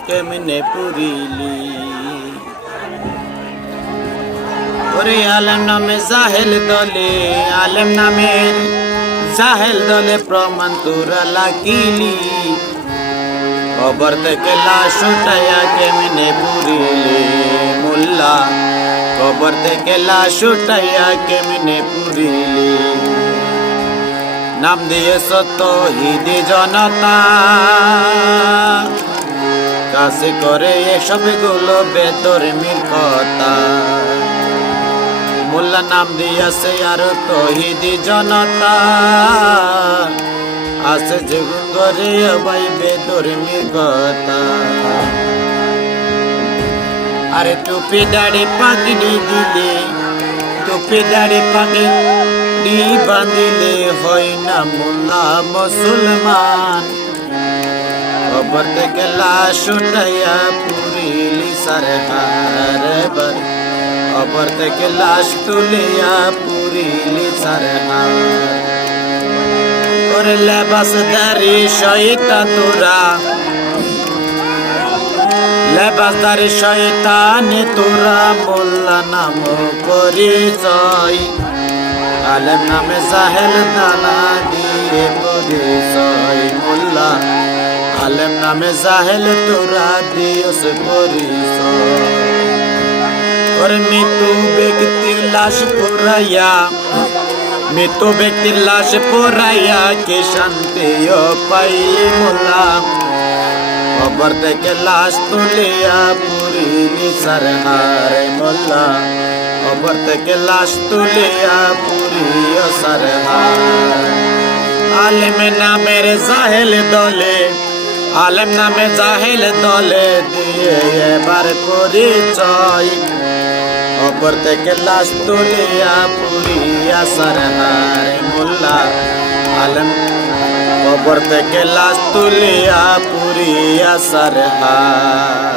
কেমনে পুরিলি ওরে আলেম নামে জাহেল দলে আলেম নামের জাহেল দলে প্রমাণ তোরা লাগিলি কবর থেকে লাশ উঠাইয়া কেমনে পুরিলি মোল্লা কবর থেকে লাশ উঠাইয়া কেমনে পুরিলি নাম দিয়েছ তৌহিদি জনতা কাছে করে এসব গুলো বেধর্মীর কথা মোল্লা নাম দিয়েছে আর তৌহিদি জনতা আছে যেগুন করে ভাই বেধর্মীর কথা আরে টুপি দাড়ি পাগড়ি দিলে টুপি দাড়ি পাগড়ি বাঁধিলে হয় না মোল্লা মুসলমান কবর থেকে লাশ উঠাইয়া পুরিলি সারহার বার কবর থেকে লাশ তুলিয়া পুরিলি সারহার ওরে লেবাসদারি শয়তান তোরা লেবাসদারি শয়তান তোরা মোল্লা নাম পরিচয় আলেম নামে জাহেল দানা দিয়ে পরিচয় মোল্লা আলেম নামে জাহেল তোরা দিয়স পরিচয় ওরে মৃত্যু ব্যক্তির লাশ পোড়াইয়া মৃত্যু ব্যক্তির লাশ পোড়াইয়া কে শান্তি পাইলি মোল্লা কবর থেকে লাশ তুলিয়া পুরিলি সারহার মোল্লা কবর থেকে লাশ তুলিয়া পুরিয়া সারহার আলেম নামের জাহেল দলে আলেম নামে জাহেল দলে দিয়ে এবার পরিচয় কবর থেকে লাশ তুলিয়া পুরিয়া সারহার মোল্লা আলেম কবর থেকে লাশ তুলিয়া পুরিয়া সারহার